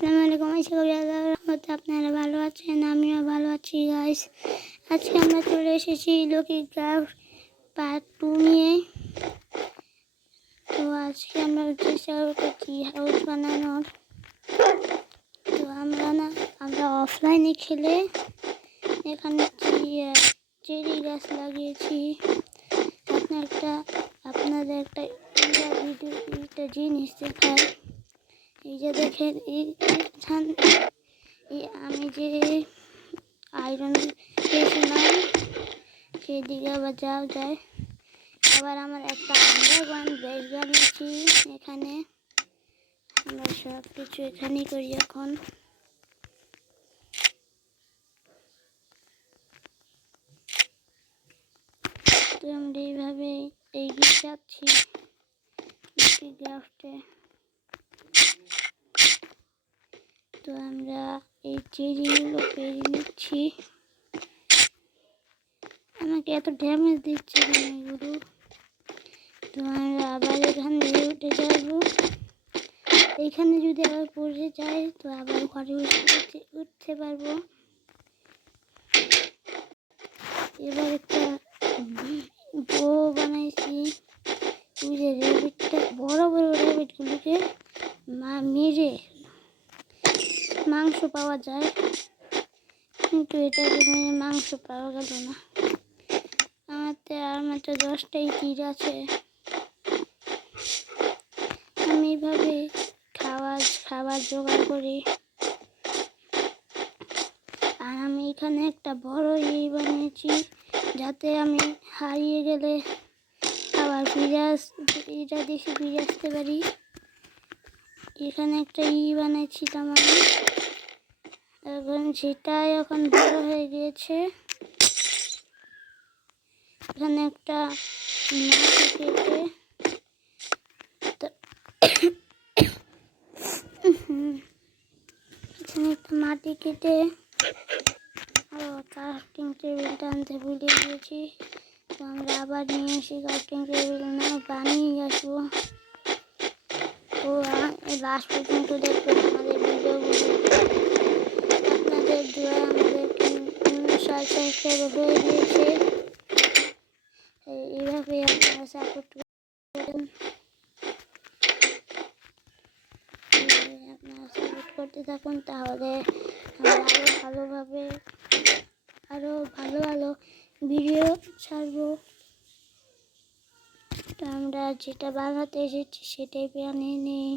আসসালামু আলাইকুম। আশা করি আল্লাহর রহমতে আপনারা ভালো আছেন, আমিও ভালো আছি গাইস। আজকে আমরা চলে এসেছি লৌকিক ক্রাফট পার্ট 2 নিয়ে। তো আজকে আমরা চেষ্টা করছি হাউস বানানোর। তো আমরা অফলাইনে খেলে এখানে চেরি গাছ লাগিয়েছি। আপনাদের একটা জিনিস দেখায়। এই যে দেখেন, আমি যে আয়রন পেয়েছিলাম সেদিকে আবার যাওয়া যায়। আবার আমার একটা আন্ডারগ্রাউন্ড বেস বানিয়েছি। এখানে আমরা সব কিছু এখানেই করি এখন। তো আমরা এইভাবে এগিয়ে যাচ্ছি ক্রাফটে। তো আমরা এই চেরিগুলো পেরে নিচ্ছি। আমাকে এত ড্যামেজ দিচ্ছে এগুলো। তো আমরা আবার এখান দিয়ে উঠে যাবো। এইখানে যদি আবার পড়ে যায় তো আবার ঘরে উঠতে পারবো। এবার একটা বো বানাইছি। ওই যে র্যাবিটটা, বড় বড় র্যাবিটগুলোকে মেরে মাংস পাওয়া যায়, কিন্তু এটাকে মেরে মাংস পাওয়া গেল না। আর মাত্র 10টাই তীর আছে। আমি এইভাবে খাবার জোগাড় করি। আর আমি এখানে একটা বড় বানিয়েছি, যাতে আমি হারিয়ে গেলে আবার ফিরে আসতে পারি। এখানে একটা বানিয়েছিলাম আমি, এখন সেটাই এখন বড় হয়ে গিয়েছে। এখানে একটা মাটি কেটে ক্রাফটিং টেবিলটা আনতে ভুলে গিয়েছি। তো আমরা আবার নিয়ে এসে ক্রাফটিং টেবিল বানিয়ে আসবো। তো লাস্ট পর্যন্ত দেখবেন আমাদের ভিডিওগুলো। আপনাদের দোয়ায় আমাদের সাবস্ক্রাইবার হয়ে গিয়েছে। এইভাবে আপনারা সাপোর্ট করতে থাকুন, তাহলে আমরা আরো ভালো ভিডিও ছাড়বো। তো আমরা যেটা বানাতে এসেছি সেটাই বানিয়ে নিই।